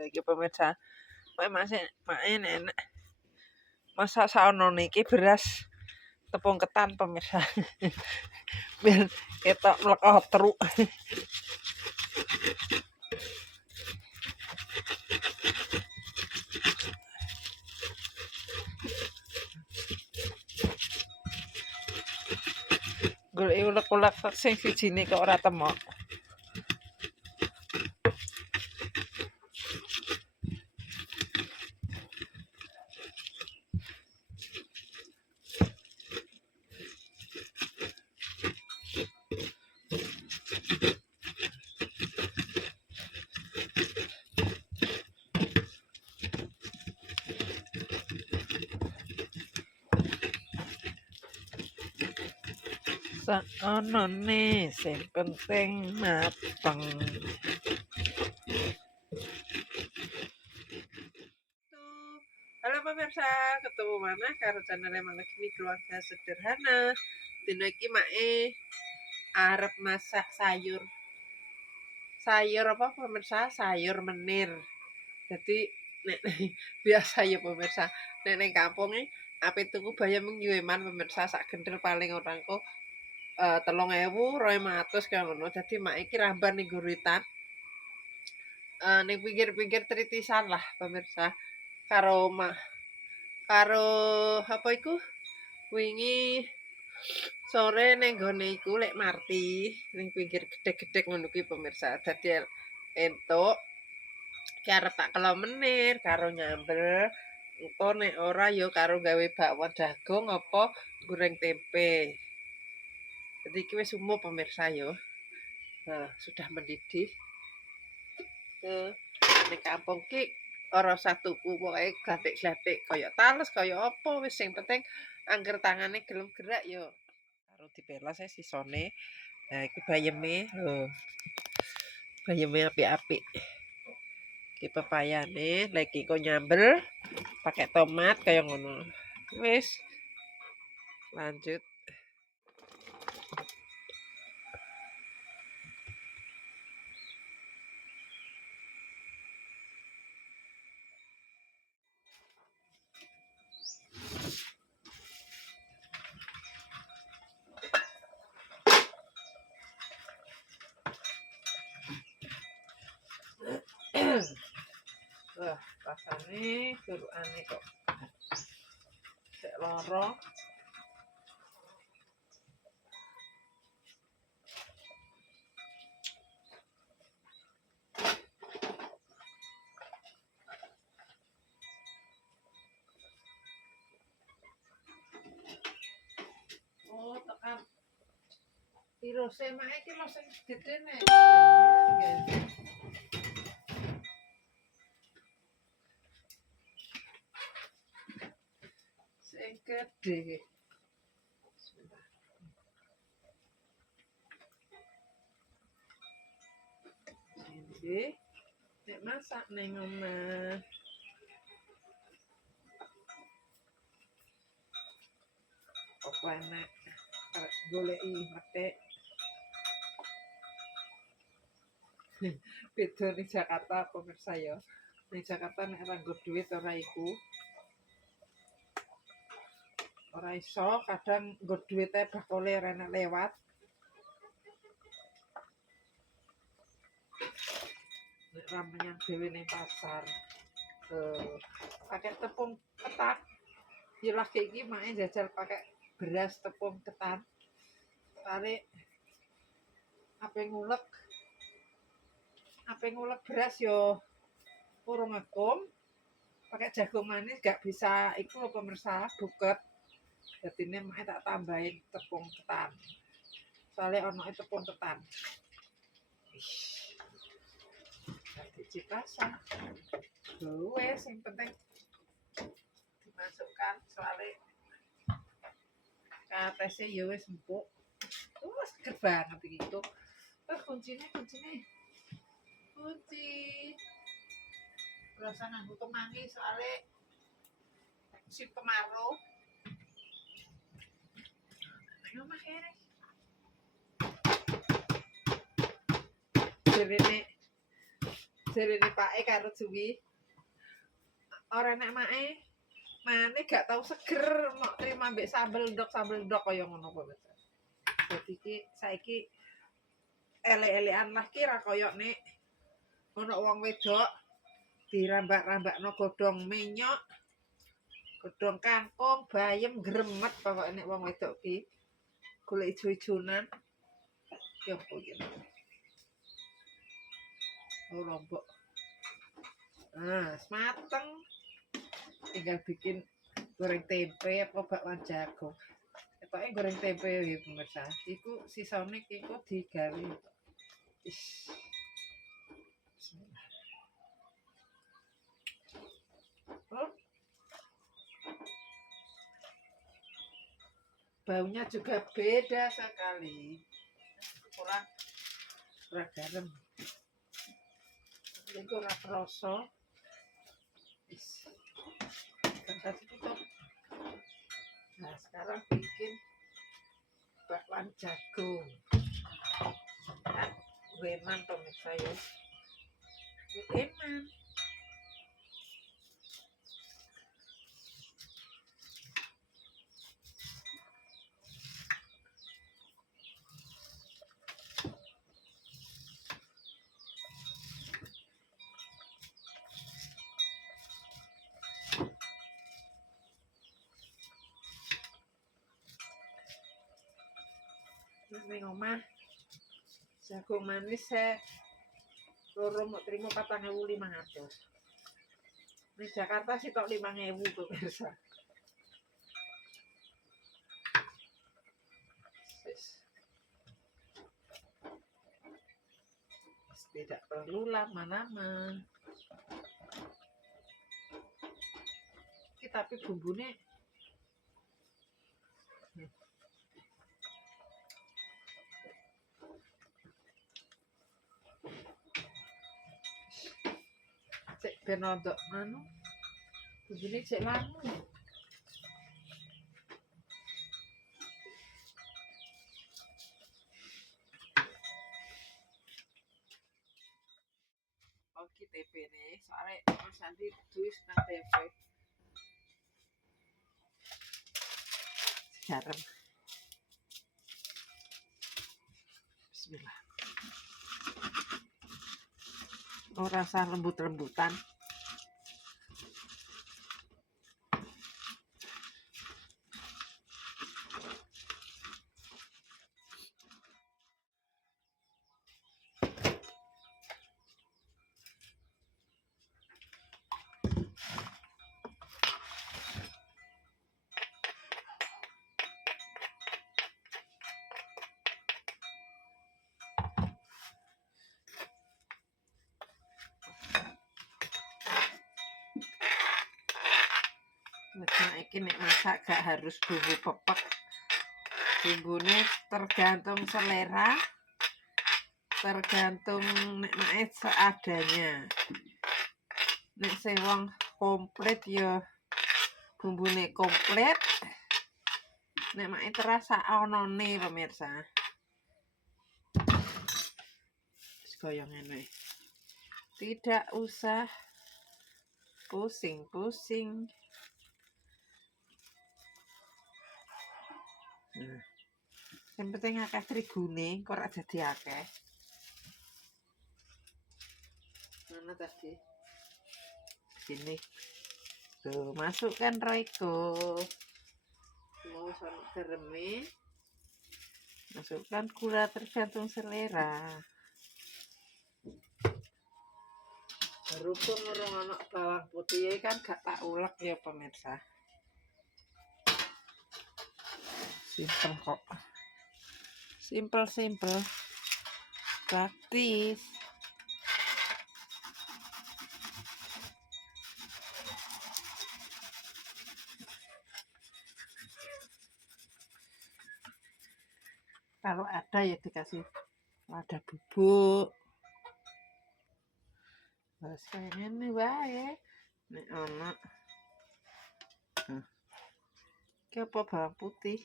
Iki pemirsa, main enak. Masak saonone iki beras tepung ketan pemirsa. Biar ketok mlekot teruk. Golek ulek-ulek sing sijine kok ora temok. Saonone sing penting mateng. Halo pemirsa, ketemu mana karo channel Manegini Keluarga Sederhana. Dino iki mae arep masak sayur. Sayur apa pemirsa? Sayur menir. Jadi nek biasa ya pemirsa. Nek ning kampung ape tuku bayam ngiweman pemirsa sak gendel paling orang kok 3.200 kaya ngono. Dadi mak iki ramban ning guritan. Ning pinggir-pinggir tritisan lah pemirsa. Karo apa iku? Wingi sore ning gone iku lek Marti ning pinggir gedhe-gedhe ngono kuwi pemirsa. Dadi entuk ki arep tak kelo menir karo nyambel. Engko nek ora ya karo gawe bakwan jagung apa goreng tempe. Jadi iki wis umum pemirsa ya. Nah, sudah mendidih. Ning kampung ki ora usah tuku pokoke glathik-glathik kaya tales kaya apa wis sing penting angger tangane gelem gerak ya karo dipelas sisone. Nah, iki bayeme, bayeme apik-apik. Iki pepayane, lagi kok nyambel pakai tomat kaya ngono. Wis lanjut. Wah, rasane jerukane kok sik lara. Oh, tekan pirose mae iki lho sing gedhe nek. Sing gedhe. Ini nek masak ning omah. Apa enak goleki metik. Beda ning Jakarta pemirsa ya. Ning Jakarta nek ora nggo duit ora iku. Ora iso, kadang nggo duit ae bakule ora enak lewat. Nek ra menyang dhewe ning pasar. Pakai tepung ketan. Ya lagi iki mae jajal pakai beras tepung ketan. Tarik ape ngulek beras yo urung ngekum. Pakai jagung manis gak bisa iku pemirsa buket. Dadine mae tak tambahin tepung ketan. Soalnya ono tepung ketan. Dadi ciprasan. Wes sing penting dimasukkan soalnya katese ya wis empuk. Wes seger banget gitu. Kuncinya. Kunci. Rasa nganggo kemangi soalnya musim kemarau. Ayo mah kene. Jerene Jarene pake karo Juwi. Ora nek make mane gak tau seger mok trima mbek sambel ndok kaya ngono kuwi. Dadi iki saiki elek-elekan lah ki ra kaya nek ono wong wedok dirambak-rambakno godhong menyok, godhong kangkung, bayem gremet pokoke nek wong wedok ki golek ijo-ijonan. Ya apa iki? Oh, lombok. Nah, mateng. Tinggal bikin goreng tempe apa bakwan jagung. Ketoke goreng tempe ya pemirsa. Iku sisane iku digawe. Bismillah. Oh. Baunya juga beda sekali. Kurang garam. Ini kurang rasa. Tadi tutup. Nah, sekarang bikin bakwan jagung. Nah, eman pemirsa ya. Eman. Ning omah jagung manis loro mok trimo 4.500. Di Jakarta sih tok 5.000 pemirsa. Tidak perlu lama-lama. Tapi bumbunya cek ben rodok anu. Bumbune cek lanu. Oke TP nih, soalnya Mas Andi tulis nang TP. Garam. Bismillah. Oh, rasa lembut-lembutan. Nah, iki nek masak gak harus bumbu pepek. Bumbune tergantung selera. Tergantung nek mae seadanya. Nek sing wong komplit ya bumbune komplit. Nek mae terasa onone pemirsa. Goyong ngene. Tidak usah pusing-pusing. Nah, yang penting akeh trigune, kok ora dadi akeh. Mana tadi? Sini. Tuh, masukkan Royco. Mau sama garamnya. Masukkan gula tergantung selera. Berhubung orang anak bawang putih kan gak tak ulek ya pemirsa. Simpel kok. Simpel. Praktis. Kalau ada ya dikasih lada bubuk. Terus kayak ini wae. Nek anak. Iki apa bawang putih?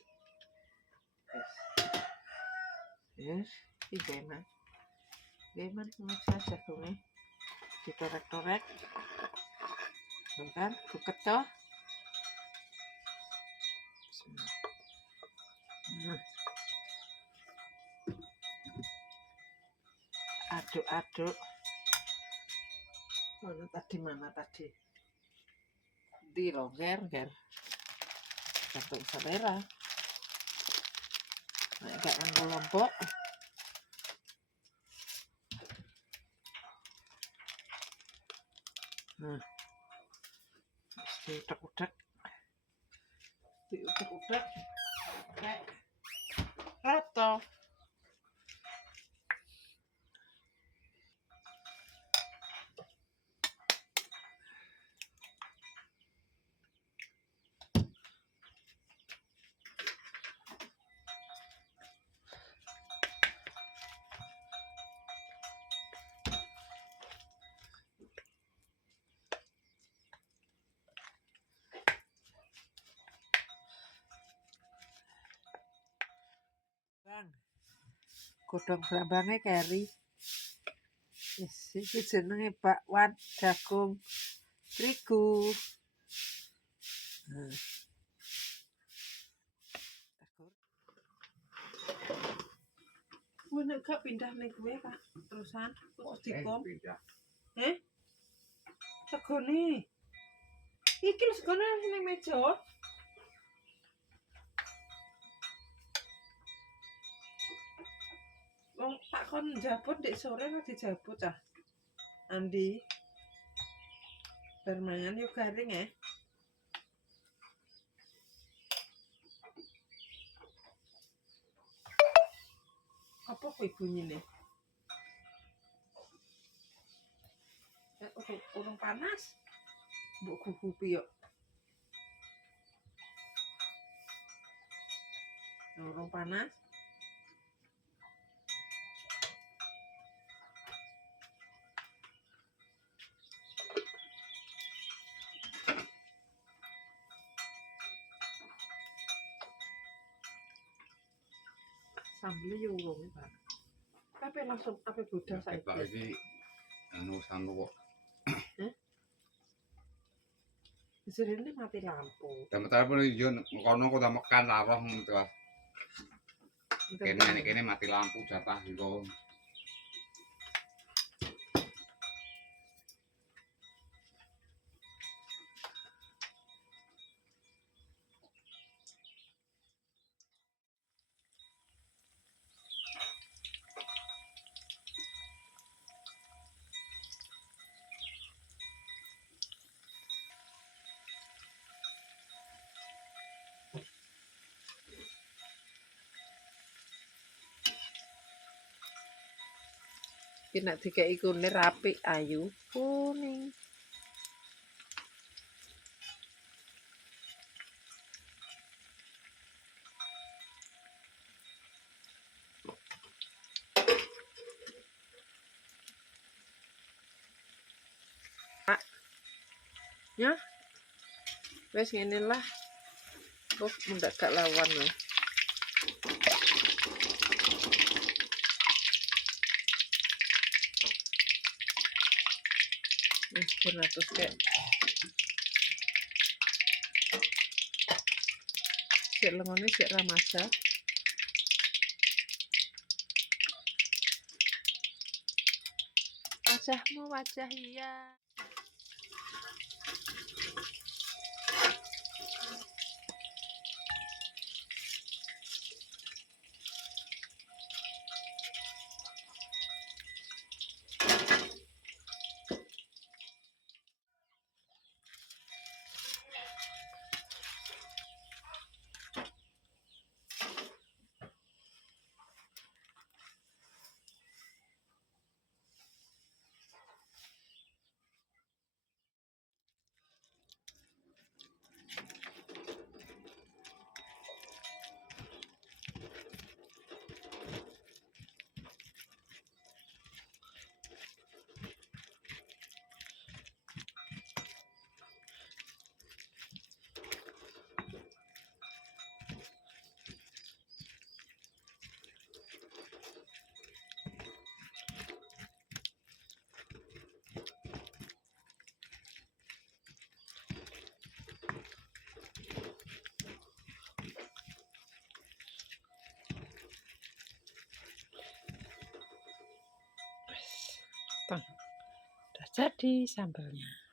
Yes, iki enak. Gimana pemirsa jagungnya? ditorek-torek, kan? Buket toh. Nah, aduk-aduk. Mana tadi? Di longger, satu selera. Nek gak nganggo lombok. Nah, diudak-udak. Kayak rata. Bang, godhong blambange keri. Iki jenenge bakwan jagung terigu. Nek gak pindah ning kowe, Pak. Terusan kok dikom. Segone. Iki segone ning meja. Wong tak kon njabut ndek sore ora dijabut ah. Andi. Bar mangan yo garing ya. Apa kuwi bunyine? Urung panas. Mbok gugupi yo. Urung panas. Sambel yo urung, Pak. Tapi langsung ape budal saiki. Pak iki anu sanu kok. Jerene mati lampu. Temen-temen yo kono kok mekan laroh ngono. Kene mati lampu jatah iku. Iki nek dikeki kunir apik ayu kuning. Ya. Wes ngene lah. Kok mundak gak lawan lho. Wes terus kayak sik lengone sik ra masak. Wajahmu wajah iya. Jadi sambelnya.